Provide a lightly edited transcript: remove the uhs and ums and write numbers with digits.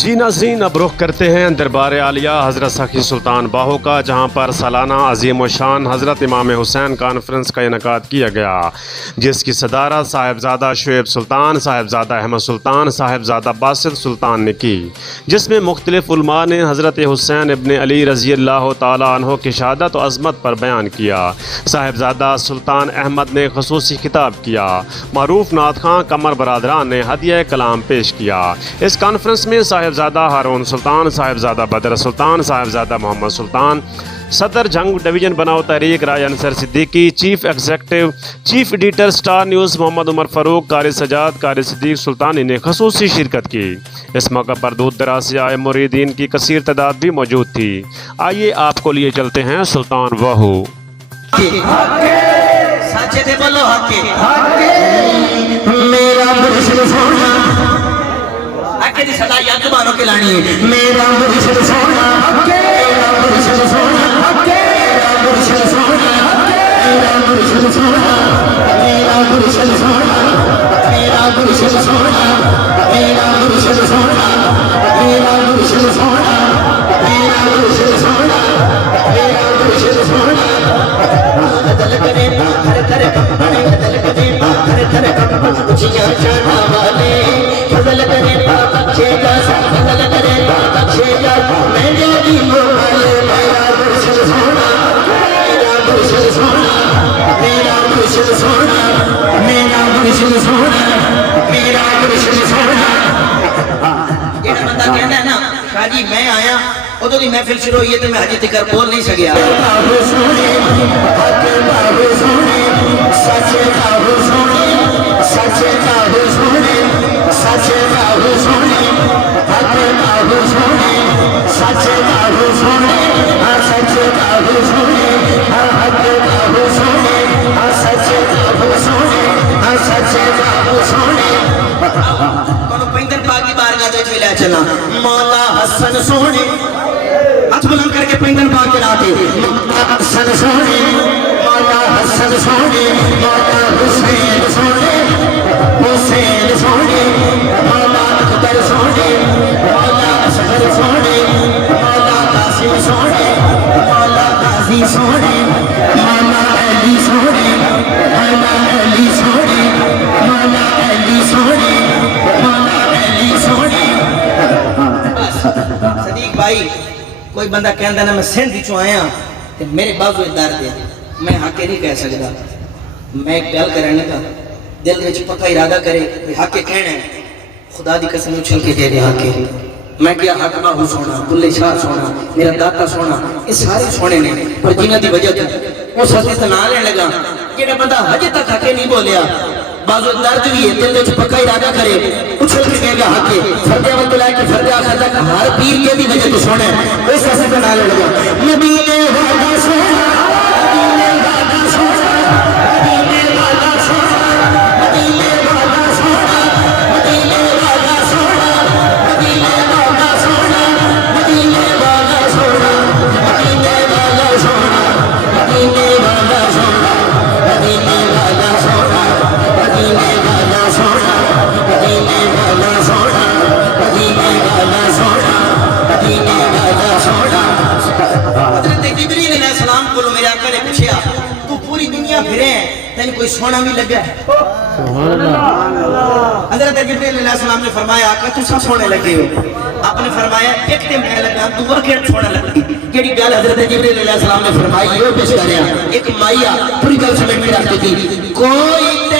جی ناظرین، اب رخ کرتے ہیں دربار عالیہ حضرت سخی سلطان باہو کا، جہاں پر سالانہ عظیم و شان حضرت امام حسین کانفرنس کا انعقاد کیا گیا، جس کی صدارت صاحبزادہ شعیب سلطان، صاحبزادہ احمد سلطان، صاحبزادہ باسط سلطان نے کی، جس میں مختلف علماء نے حضرت حسین ابن علی رضی اللہ تعالیٰ عنہ کی شہادت و عظمت پر بیان کیا۔ صاحبزادہ سلطان احمد نے خصوصی خطاب کیا۔ معروف نعت خواں قمر برادران نے ہدیہ کلام پیش کیا۔ اس کانفرنس میں صاحبزادہ ہارون سلطان، صاحبزادہ بدر سلطان، صاحبزادہ محمد سلطان، صدر جنگ ڈویژن بناؤ تحریک Raja Ansar Siddiqui, chief executive, chief editor star news Muhammad Umar Farooq, Qari Sajjad, قاری صدیق سلطانی نے خصوصی شرکت کی۔ اس موقع پر دور دراز سے آئے مریدین کی کثیر تعداد بھی موجود تھی۔ آئیے آپ کو لیے چلتے ہیں سلطان باہو۔ سچے تے بولو حق میرا مرشد سونا اکے دی صدا یاد بانو کے لانی ہے۔ میرا مرشد سونا میرا مرشد سونا میرا مرشد سونا میرا مرشد سونا میرا مرشد سونا میرا مرشد سونا میرا مرشد سونا میرا مرشد سونا میرا مرشد سونا میرا مرشد سونا بدل کرے ہر طرح کمپنے بدل کرے ہر طرح کمپنے اچھیاں جانا والے بدل کرے اچھے جا بدل کرے اچھے جا میں جاگی موالے میرا مرشد سونا میرا مرشد سونا میرا مرشد سونا میرا مرشد سونا میرا مرشد سونا۔ یہ بندہ کہنا ہے نا شاہ میں آیا ادھو دی محفل شروع ہوئی ہے تو میں حجی تکر بول نہیں سکیا۔ باہو سونے حق باہو سونے سچے باہو سونے سچے باہو سونے سچے باہو سونے حق باہو سونے سچے باہو سونے سچے باہو سونے حق باہو سونے سچے باہو سونے سچے باہو سونے۔ کونو پیندر پاک دی بارگاہ دے وچ لے چلا مولا حسن سونے ہاتھ بلند کر کے پیندر پاک چلاتے مولا حسن سونے مولا حسن سونے مولا حسین سونے حسین سونے مولا اکبر سونے مولا اصغر سونے مولا قاسم سونے مولا قاضی سونے مولا علی سونے مولا علی سونے مولا علی سونے مولا علی سونے۔ صدیق بھائی کوئی بندہ کہندا نا میں سندھ چوں آیا تے میرے بازو درد ہے میں حق نہیں کہہ سکدا، میں ایک گل کرنے کا دل وچ پکا ارادہ کرے حق کہنا ہے خدا دی قسم اچھل کے کہہ دے حق میں کیا حق باہو سونا بلے شاہ سونا میرا داتا سونا یہ سارے سونے نے پر جنہ دی وجہ تھی اس ہستی سے نہ لینے لگا کہ بندہ ہجے تک حق نہیں بولیا بازو درد بھی ہے دل وچ پکا ارادہ کرے اچھل کے کہے گا حق فردے وقت لائے کہ فردے آخر تک ہر پیر کے دی وجہ تو سونے اس ہستی سے نہ لینے لگا نبی نے وعدہ سونا مدینے وعدہ سونا مدینے وعدہ سونا مدینے وعدہ سونا مدینے وعدہ سونا مدینے وعدہ سونا مدینے وعدہ سونا مدینے وعدہ سونا مدینے وعدہ سونا مدینے وعدہ سونا مدینے والا سونا مدینے والا سونا مدینے والا سونا مدینے والا سونا۔ حضرت جبریل علیہ السلام کو میرے آقا نے پوچھا تو پوری دنیا پھرے ہیں تین کوئی سونا بھی لگا ہے؟ حضرت جبریل علیہ السلام نے فرمایا آقا تو سب سونے لگے ہو۔ آپ نے فرمایا ایک تے میں لگا تو ورکیٹ سونا لگی کیڑی گل حضرت جبریل علیہ السلام نے فرمائی یہ پیش کریا ایک مائیا پوری گل سمجھ کے رکھتی تھی کوئی تے